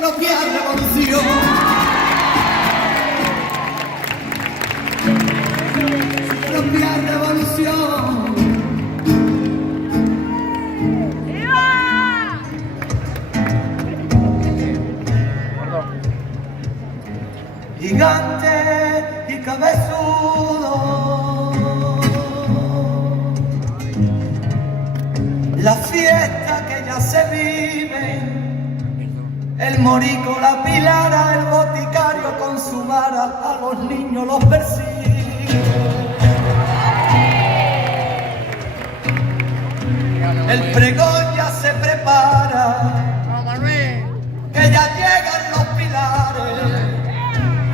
propia revolución. Su propia revolución. Gigante y cabezudo, la fiesta que ya se vive, el morico, la pilara, el boticario con su vara a los niños los persigue. El pregón ya se prepara, que ya llegan los pilares.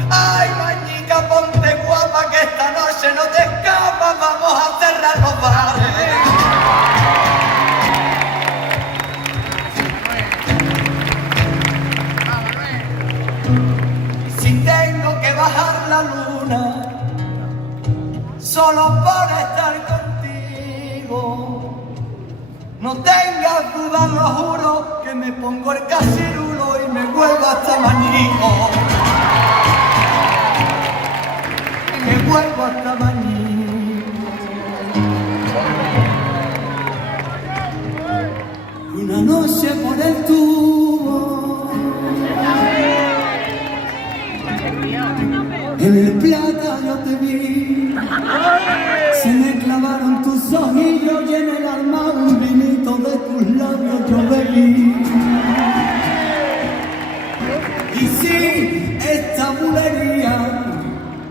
Ay, mañica, ponte guapa, que esta noche no te escapas, vamos a cerrar los bares. Si tengo que bajar la luna, solo por estar contigo, no tengas dudas, lo juro, que me pongo el casirulo y me vuelvo hasta mañico. Me vuelvo hasta mañana. Una noche por el tubo, en el Plata yo te vi, se me clavaron tus ojillos y en el alma un vinito de tus labios yo bebí. Y si esta bulería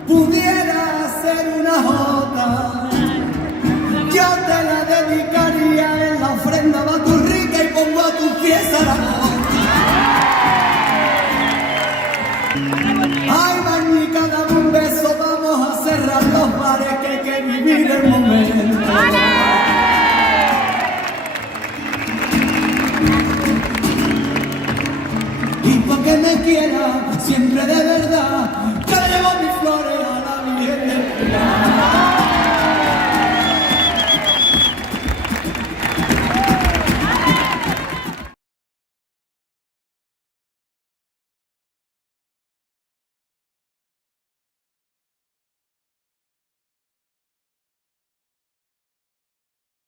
pudiera ser una jota, yo te la dedicaría, en la ofrenda va tu rica y pongo a tus pies Zaragoza. Ay, mañica, dame un beso, vamos a cerrar los bares, que hay que vivir el momento. Y pa' que me quiera siempre de verdad,